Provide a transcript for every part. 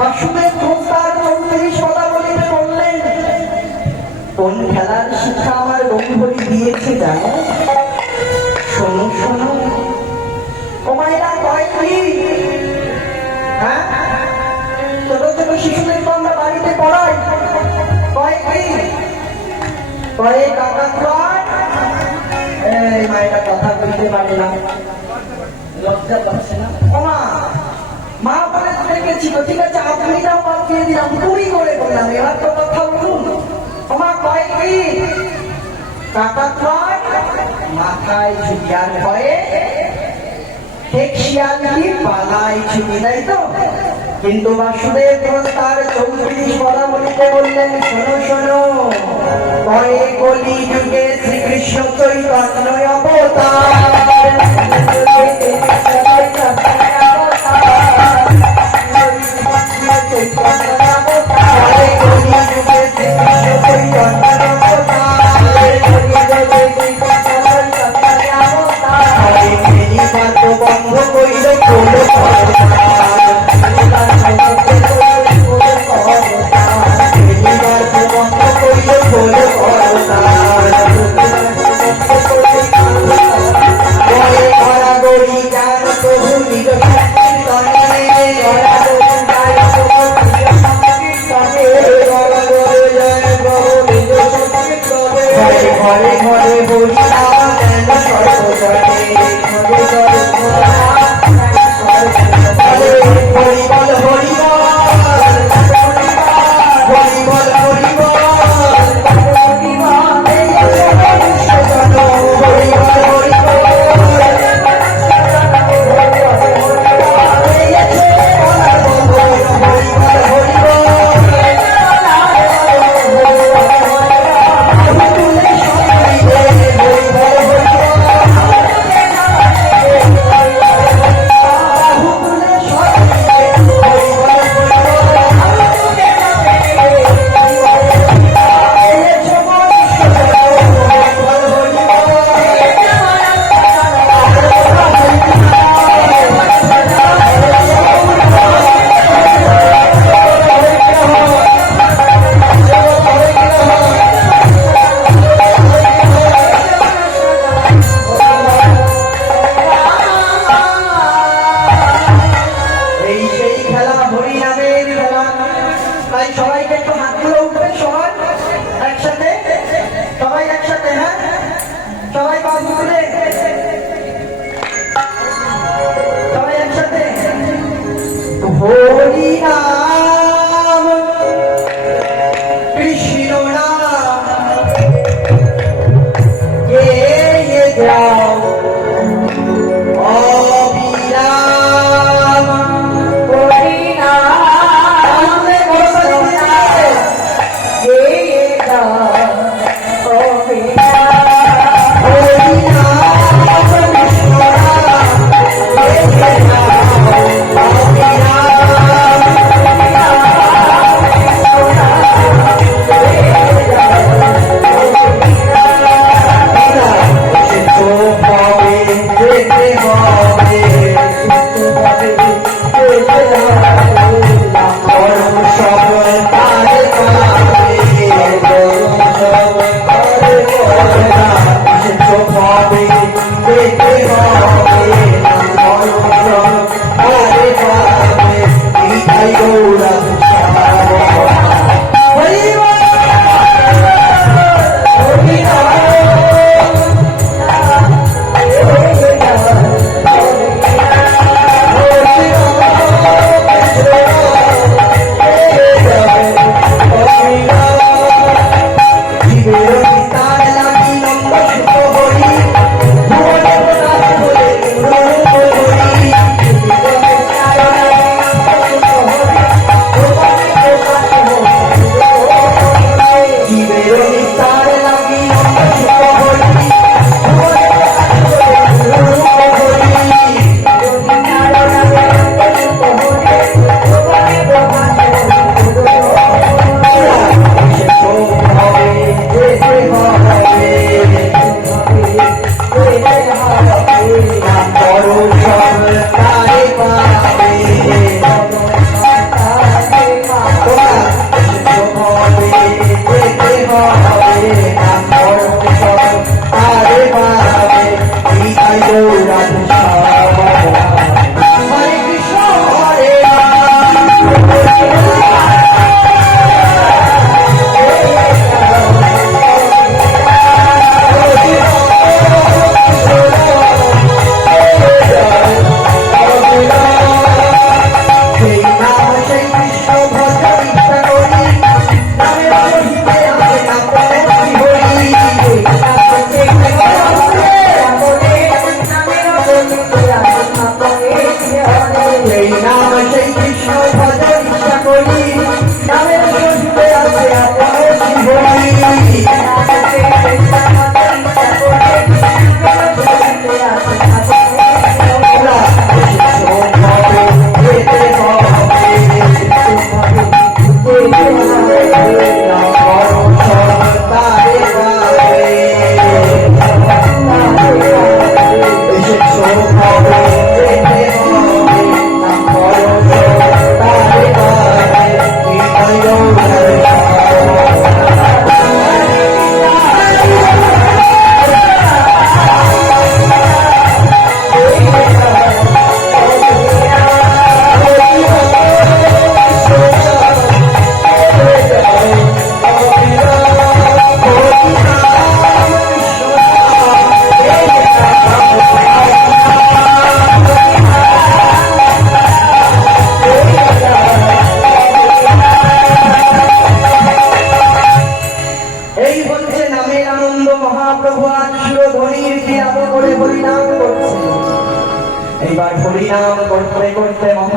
বাসুদেব ঘোষ তার 34 পদাবলীতে বললেন, কোন খেলার শিক্ষা আমার বন্ধুরি দিয়েছে জানো? শোনো শোনো, ও মায়েরা কয়েকটি, হ্যাঁ, ছোট ছোট শিশুদের তো আমরা বাড়িতে পড়াই, কয়েকটি কয়েক আকাশ। এই মায়েরা কথা বলতে পারে না, লজ্জা পাচ্ছে না। ওমা মা বলে দেখেছি তো, ঠিক আছে আপনিটাও পাঠিয়ে দিলাম, পুরি করে বললাম, এবার তো কথা বলুন। ওমা কয়েকটি কাকা খায় মাথায় ঝুঁকিয়ার ভয়ে ঠিক শিয়ালটি পালায় ছুটি, তাই তো? কিন্তু বাসুদেব তার 34 পদাবলীতে বললেন, শোনো শোনো, পরে কলি যুগে শ্রীকৃষ্ণ চৈতন্য অবতার, বন্ধ করিল ঘরে ঘরে বলিয়া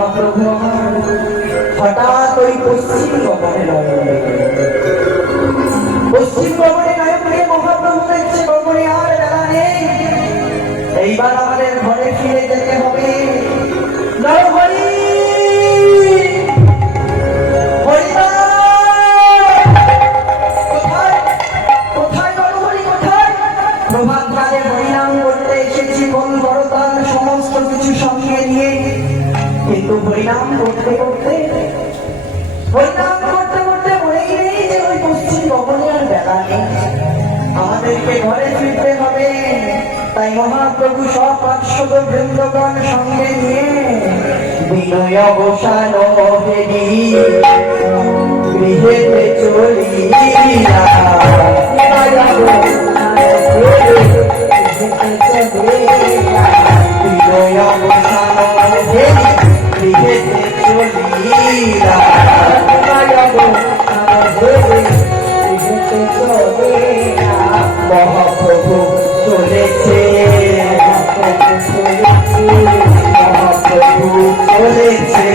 মহাপ্রভু আমার হঠাৎ ওই পশ্চিম গমনে পশ্চিম গমনে নয়নে মহাপ্রভু দেখছে গমনে আর বেলা নেই, এইবার আমাদের ঘরে ফিরে যেতে হবে। নরহরি প্রভাত কালে হরিনাম করতে এসেছি বল বড়দান সমস্ত কিছু সঙ্গে নিয়ে, কিন্তু হরিনাম করতে করতে মনেই নেই যে ওই পশ্চিম গগনে আর বেলা নেই, আমাদেরকে ঘরে ফিরতে হবে। তাই মহাপ্রভু সব পার্শ্বদ বৃন্দগণ সঙ্গে নিয়ে বিনয় অবসান মহেরি গৃহেতে চলিয়া বিনয় অবসান গৃহেতে চলিয়া মহাপ্রভু চলেছে মহাপ্রভু চলেছে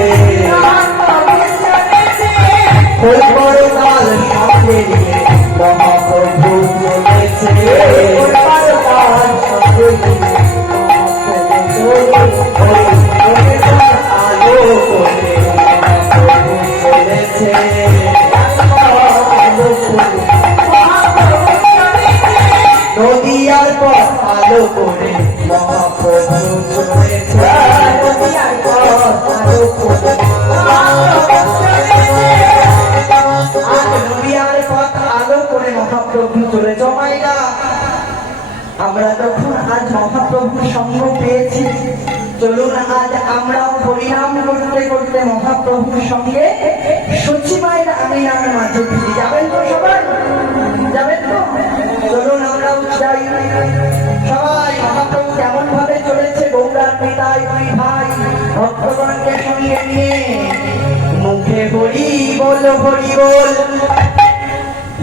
কাল সামনে নিয়ে মহাপ্রভু চলেছে আলো করে মহাপ্রভু চলেছে নদিয়ার পর আলো করে মহাপ্রভু চলেছে নদিয়ার পর আলো করে নদিয়ার পথ আলো করে মহাপ্রভু চলেছে। মাইরা আমরা যখন আজ মহাপ্রভুর সঙ্গ পেয়েছি, চলুন আজ আমরাও হরিনাম করতে করতে মহাপ্রভুর সঙ্গে সচিবাইরা আমি নামের মাঝে ফিরে যাবেন তো সবাই? যাবেন তো? চলুন আমরাও যাই সবাই। মহাপ্রভু কেমন ভাবে চলেছে গৌরার পিতাই দুই ভাই ভক্তগণকে সঙ্গে নিয়ে, মুখে হরি বল হরি বল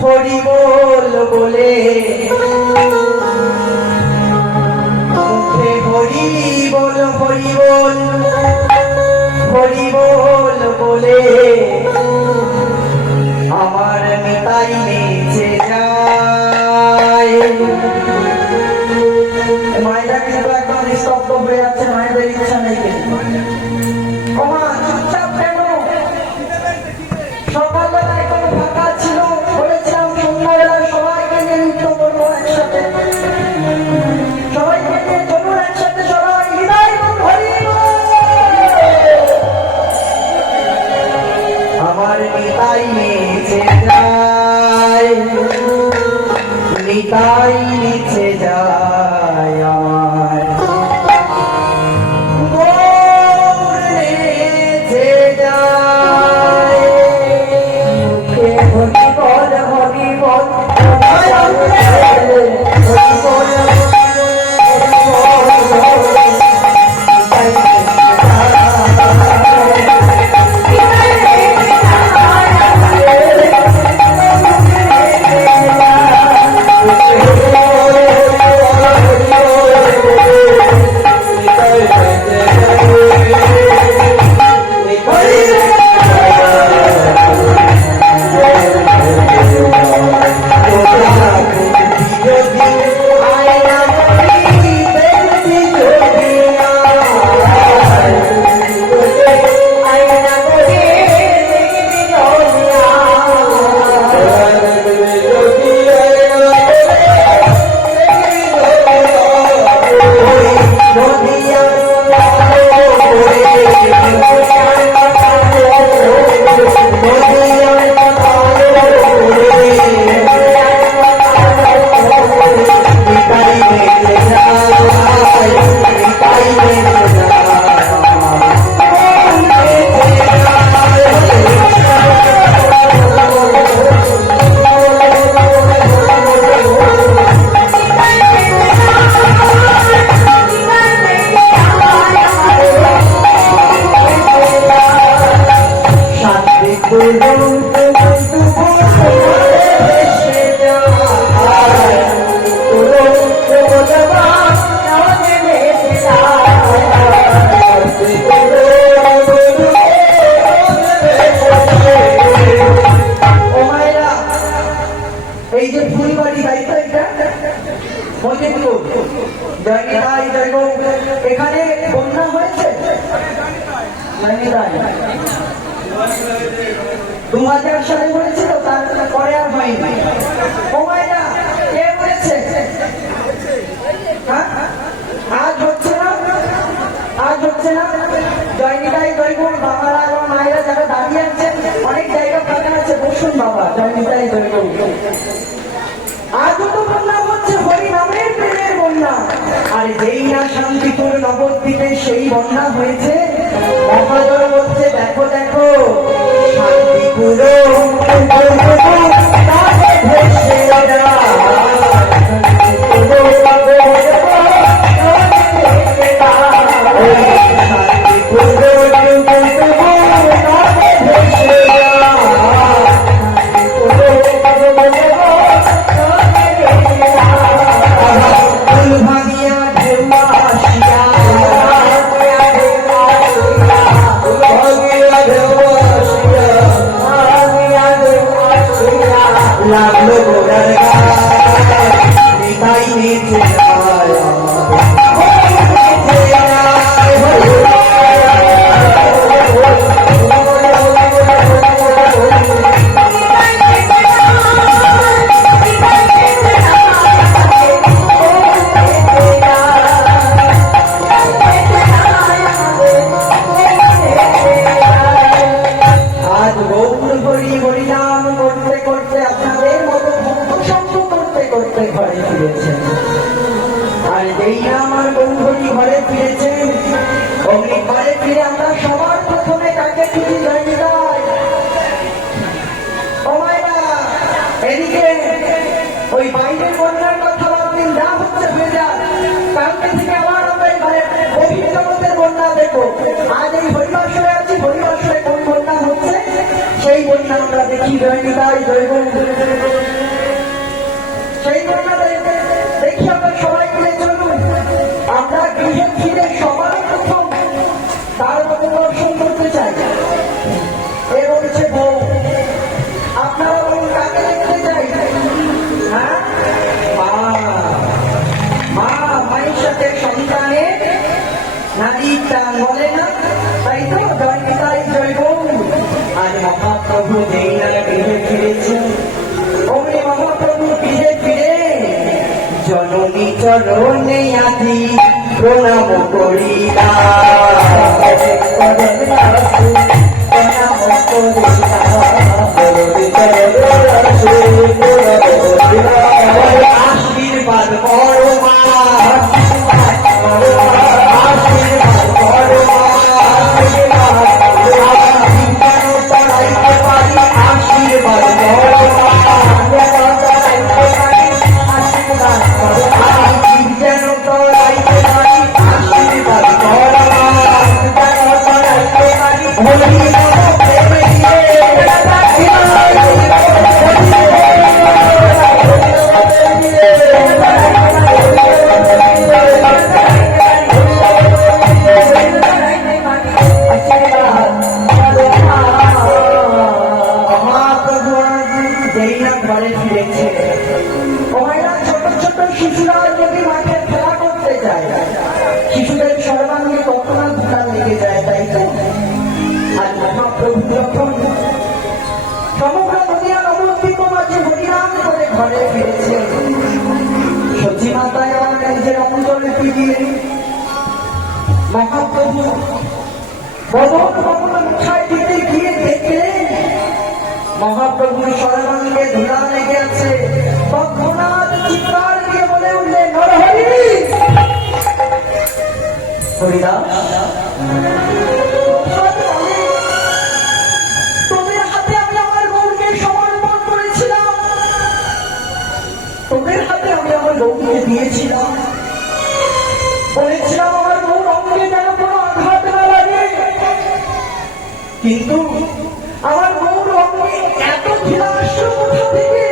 হরি বল বলে, মুখে হরি বল হরি বল হরি বল বলে আমার নিতাই নেচে যায়। মায়েরা কিন্তু একদম নিস্তব্ধ হয়ে যাচ্ছে, মায়েদের ইচ্ছা নেই কিন্তু চুপচাপ কেন? সকালবেলা এখন ফাঁকা ছিল, বলেছিলাম সন্ধ্যাবেলা সবাইকে নিয়ে নৃত্য করবো একসাথে, সবাইকে নিয়ে চলুন একসাথে সবাই হৃদয় হরি বল জয়নিতাই 2000 সালে বলেছিল, তারপরে আর হয়নি। ও মাইনা কে বলেছে? হ্যাঁ, আজ হচ্ছে না, আজ হচ্ছে না। জয়নিতাই জয়গুণ বাবারা এবং মায়েরা যারা দাঁড়িয়ে আছেন, অনেক জায়গা ফাঁকা আছে, বসুন বাবা। জয়নিতাই জয়গুণ। আজও তো বন্যা হচ্ছে, হরি নামের প্রেমের বন্যা। আর যেই না শান্তিপুর নবদ্বীপে সেই বন্যা হয়েছে, মহাজয় বলছে দেখো দেখো শান্তিপুর লাগলো গোড়ার নিতাই নিচে আজ গৌর হরি হরিনাম করতে করতে আপনাদের মতো ভক্তসঙ্গ করতে করতে ঘরে ফিরেছেন। আর যেই না আমার গৌর হরি ঘরে ফিরেছেন, অমনি ঘরে ফিরে আমরা সবার প্রথমে কাকে খুঁজি? জয়নিতাই। ও মাইনা এদিকে ওই বাইরের বন্যার কথা ভাবছেন, যা হচ্ছে হয়ে যাক, কালকে থেকে আবার আমরা এই গভীর জগতের বন্যা দেখো। আজ এই হরিবাসরে আছি, হরিবাসরে কোন বন্যা হচ্ছে সেই বন্যা আমরা দেখি। জয়নিতাই জয়গুণ। সেই বন্যা দেখি আমরা সবাই মিলে চলুন। আমরা গৃহে ফিরে সবার প্রথম তার মতো দর্শন করতে চাই। এ বলছে বউ, আপনারা বলুন কাকে দেখতে চাই? হ্যাঁ, মা। মা মায়ের সাথে সন্তানের নারীর টান বলে না, তাই তো? জয়নিতাই জয়গুণ। আজ মহাপ্রভু যেই না গৃহে ফিরেছেন, অমনি মহাপ্রভু গৃহে ফিরে জননী চরণে আদি প্রণাম করিলা, আশীর্বাদ বড় মা, আশীর্বাদ বড় মা, আশীর্বাদ বড় মা, যেন তোরাইতে পারি, আশীর্বাদ বড় মা, হরি নাম প্রেমে ঘরে ফিরেছে। ওরা ছোট ছোট শিশুরা যদি মাঠে খেলা করতে যায়, শিশুদের সর্বাঙ্গে কত না ধুলা লেগে যায়, তাই তো? আর মহাপ্রভু যখন সমগ্র দুনিয়া নবদ্বীপ মাঝে হরিনাম করে ঘরে ফিরেছে, সতী মাতায় আমার নিজের অন্তরটি দিয়ে মহাপ্রভু ভবন ভবন উঠায় দিতে গিয়ে দেখলেন মহাপ্রভুর সর্বাঙ্গে ধুলা লেগে আছে। তৎক্ষণাৎ চিৎকার দিয়ে বলে উঠলেন, নরহরি হরিদাস, তোদের হাতে আমি আমার গৌরকে সমর্পণ করেছিলাম, তোদের হাতে আমি আমার গৌরকে দিয়েছিলাম, বলেছিলাম আমার গৌর অঙ্গে যেন কোনো আঘাত না লাগে, কিন্তু আমার গৌর অঙ্গে এত ঘৃণা আসলো কোথা থেকে?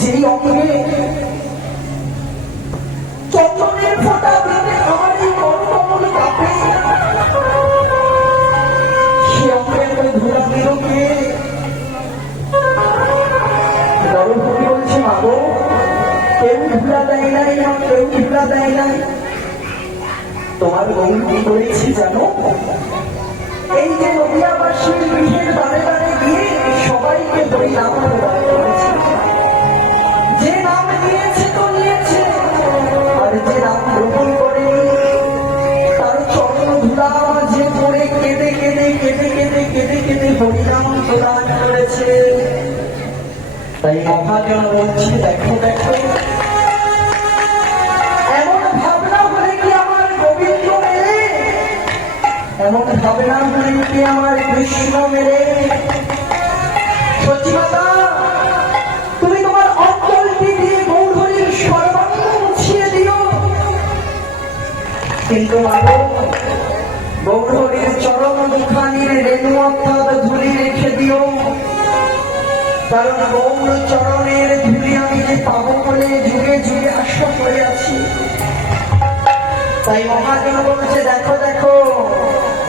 যেই অঙ্গে চন্দনের ফোঁটা দিতে আমার এই করকমল কাঁপে, সে অঙ্গে এত ধুলা দিল কে? গর্ভবতী বলছে, মাগো কেউ ধুলা দেয় নাই, কেউ ধুলা দেয় হয় না। তোমার বউ কি করেছি জানো? এই যে নদিয়াবাসীর গৃহের দ্বারে দ্বারে গিয়ে সবাইকে হরিনাম প্রদান করেছে। যে নাম নিয়েছে তো নিয়েছে, আর যে নাম গ্রহণ করেনি তার চরণ ধুলা মাঝে পড়ে কেঁদে কেঁদে কেঁদে কেঁদে কেঁদে কেঁদে হরিনাম প্রদান করেছে। তাই মহাজন বলছে, দেখো দেখো, এমন ভাবনা হলে কি আমার গোবিন্দ মেলে? এমন ভাবনা হলে কি আমার কৃষ্ণ মেলে? সচিমাতা, তুমি তোমার অন্তরটি দিয়ে গৌরহরির সর্বাঙ্গ মুছিয়ে দিও, কিন্তু মাগো গৌরহরির চরণ দুখানির রেণু অর্থাৎ ধুলি রেখে দিও, কারণ গৌর চরণের ধুলি আমি যে পাবো বলে যুগে যুগে আশা করে আছি। তাই মহাজন বলছে, দেখো দেখো,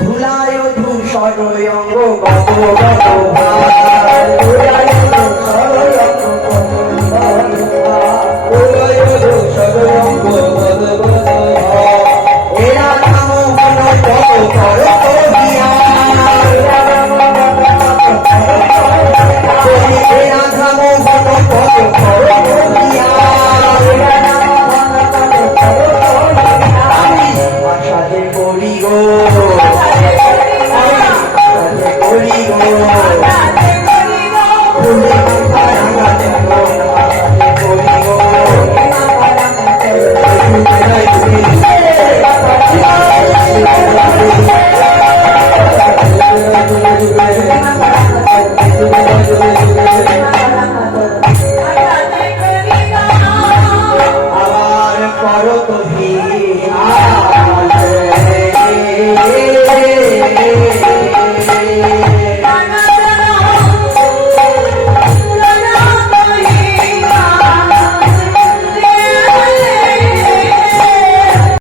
ধুলায় ধূসর অঙ্গ গত গত ভার, ধুলায় ধূসর অঙ্গ ধুলায় ধূসর অঙ্গ গত গত ভার, এরা নাম মন কত কর করিয়া, এরা নাম মন কত কর করিয়া, আশাতে করি গো, আশাতে করি গো, আবার করো তুমি